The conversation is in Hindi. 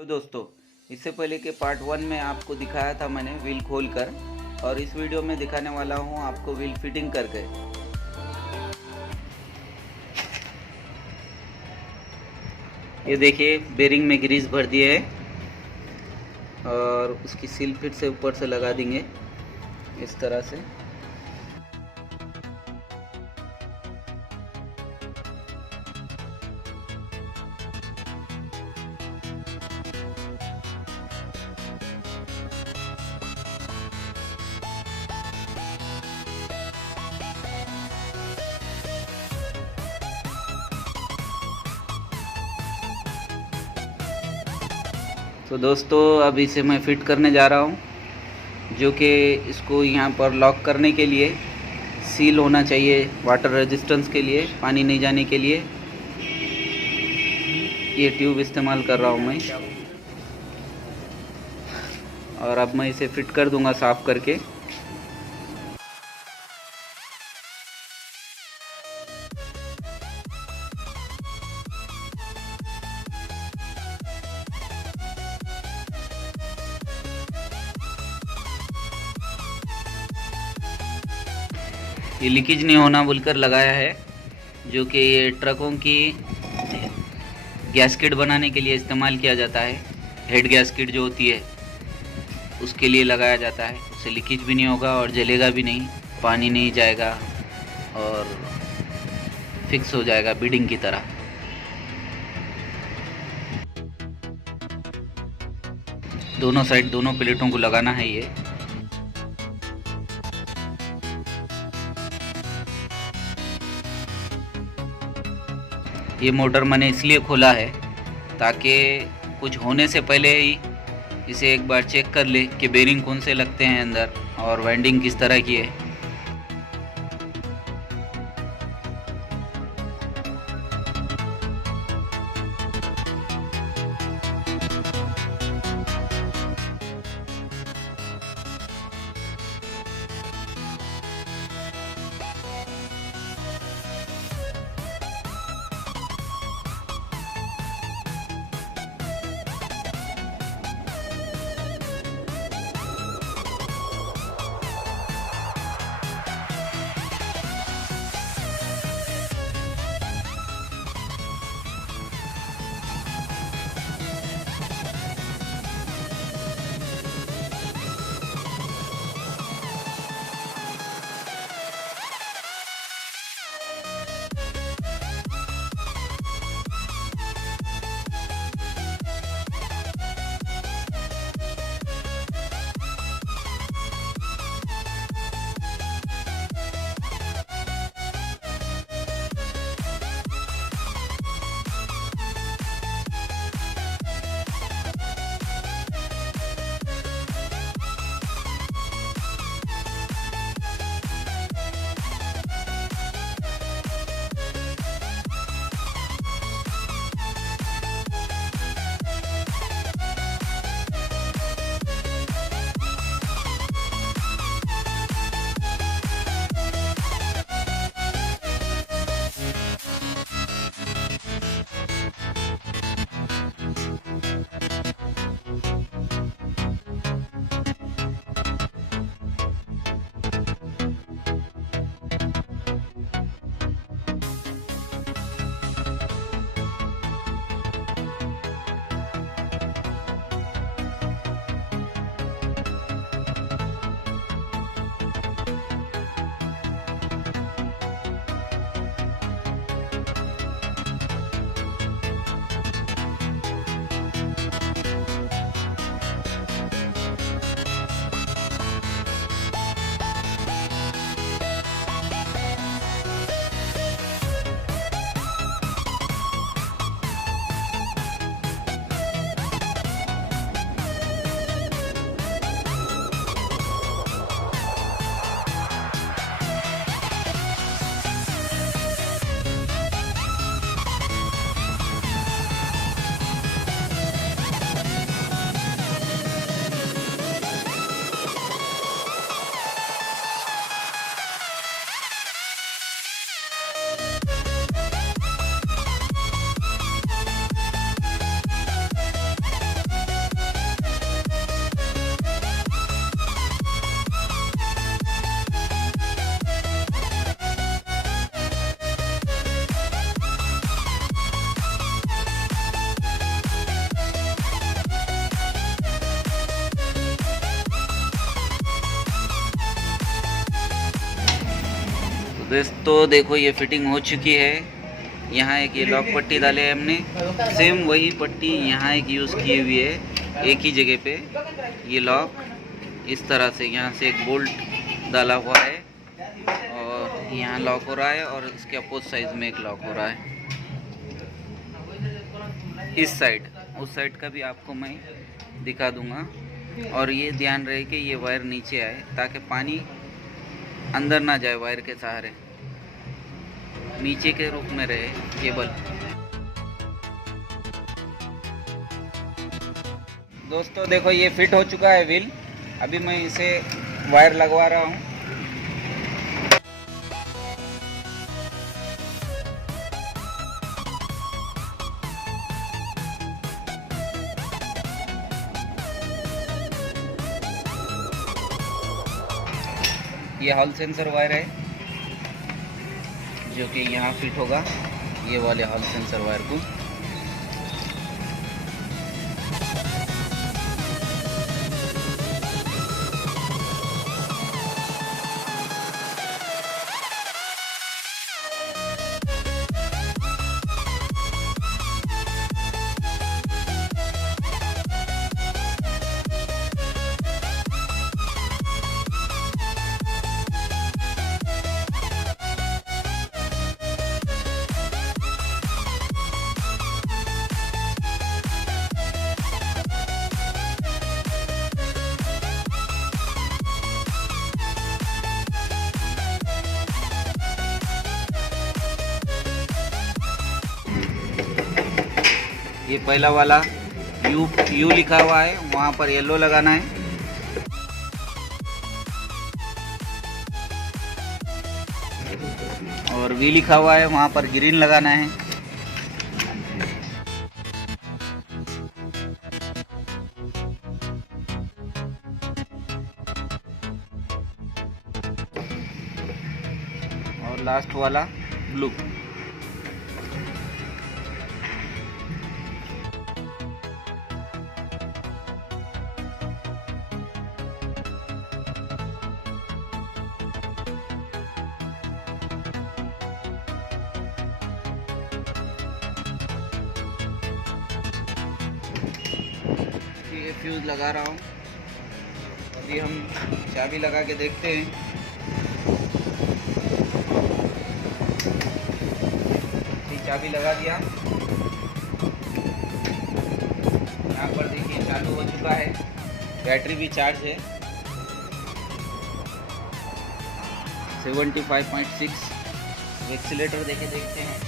तो दोस्तों, इससे पहले के पार्ट 1 में आपको दिखाया था मैंने व्हील खोलकर, और इस वीडियो में दिखाने वाला हूँ आपको व्हील फिटिंग करके। ये देखिए, बेरिंग में ग्रीस भर दिए है और उसकी सील फिट से ऊपर से लगा देंगे इस तरह से। तो दोस्तों, अब इसे मैं फिट करने जा रहा हूँ, जो कि इसको यहाँ पर लॉक करने के लिए सील होना चाहिए, वाटर रेजिस्टेंस के लिए, पानी नहीं जाने के लिए। ये ट्यूब इस्तेमाल कर रहा हूँ मैं, और अब मैं इसे फिट कर दूंगा साफ़ करके। ये लीकेज नहीं होना बोलकर लगाया है, जो कि ये ट्रकों की गैस्केट बनाने के लिए इस्तेमाल किया जाता है। हेड गैस्केट जो होती है उसके लिए लगाया जाता है। उससे लीकेज भी नहीं होगा और जलेगा भी नहीं, पानी नहीं जाएगा और फिक्स हो जाएगा बीडिंग की तरह। दोनों साइड दोनों प्लेटों को लगाना है। ये मोटर मैंने इसलिए खोला है ताकि कुछ होने से पहले ही इसे एक बार चेक कर ले कि बेरिंग कौन से लगते हैं अंदर और वाइंडिंग किस तरह की है। दोस्तों देखो ये फिटिंग हो चुकी है। यहाँ एक ये लॉक पट्टी डाले है हमने, सेम वही पट्टी यहाँ एक यूज़ की हुई है एक ही जगह पे। ये लॉक इस तरह से यहाँ से एक बोल्ट डाला हुआ है और यहाँ लॉक हो रहा है और इसके अपोज साइड में एक लॉक हो रहा है। इस साइड उस साइड का भी आपको मैं दिखा दूंगा। और ये ध्यान रहे कि ये वायर नीचे आए ताकि पानी अंदर ना जाए, वायर के सहारे नीचे के रूप में रहे केबल। दोस्तों देखो ये फिट हो चुका है व्हील। अभी मैं इसे वायर लगवा रहा हूँ। ये हॉल सेंसर वायर है जो कि यहाँ फिट होगा, ये वाले हॉल सेंसर वायर को। ये पहला वाला यू लिखा हुआ है, वहाँ पर येलो लगाना है। और वी लिखा हुआ है, वहाँ पर ग्रीन लगाना है। और लास्ट वाला ब्लू। ये फ्यूज़ लगा रहा हूँ। अभी हम चाबी लगा के देखते हैं। ये चाबी लगा दिया, यहाँ पर देखिए चालू हो चुका है। बैटरी भी चार्ज है 75.6। एक्सीलेटर देके देखते हैं।